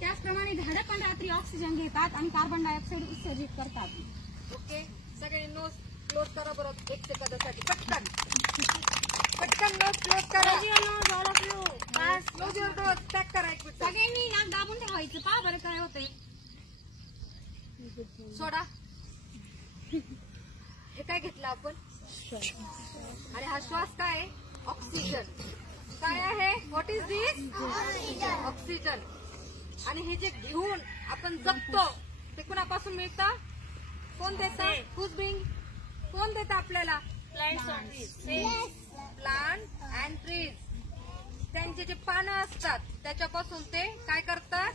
त्याचप्रमाणे झाडं पण रात्री ऑक्सिजन घेतात आणि कार्बन डायऑक्साईड उत्सर्जित करतात. ओके, सगळ्यांनी नोज क्लोज करा बरं 1 सेकंदासाठी. पटकन पटकन नोज क्लोज करा. बस क्लोज युअर नोज. पॅक करा 1 मिनिट. सगळ्यांनी नाक दाबून ठेवायचं. पहा बरं काय होतंय. सोडा. हे काय घेतलं आपण? आणि हा श्वास काय आहे? ऑक्सिजन. काय आहे? What is this? ऑक्सिजन. आणि हे जे घेऊन आपण जगतो ते कुणापासून मिळतं? कोण देतं? Who's being? कोण देतं आपल्याला? Plant and trees. त्यांचे जे पानं असतात त्याच्यापासून ते काय करतात?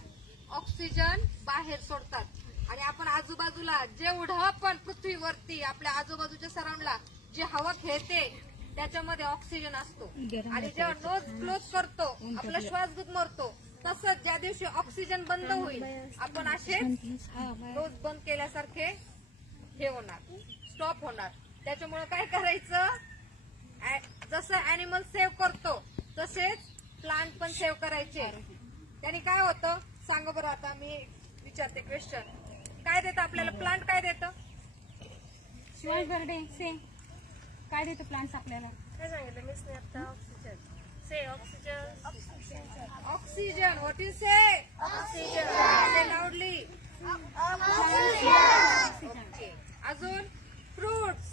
ऑक्सिजन बाहेर सोडतात. आणि आपण आजूबाजूला जेवढं पण पृथ्वीवरती आपल्या आजूबाजूच्या सराउंडला जी हवा खेळते त्याच्यामध्ये ऑक्सिजन असतो. आणि जेव्हा नोज क्लोज करतो आपला श्वास गुदमरतो तसंच ज्या दिवशी ऑक्सिजन बंद होईल आपण असे नोज बंद केल्यासारखे हे होणार, स्टॉप होणार. त्याच्यामुळे काय करायचं? जसं अॅनिमल सेव्ह करतो तसेच प्लांट पण सेव्ह करायचे. त्यांनी काय होतं सांगा बरं. आता मी विचारते क्वेश्चन. काय देतं आपल्याला प्लांट? काय देतं? शिवाय बर्डे से काय देतं प्लांट्स आपल्याला? काय सांगितलं मी आता? Oxygen. Say oxygen. Oxygen. What is say? Oxygen. Say लाऊडली. Okay. अजून फ्रुट्स.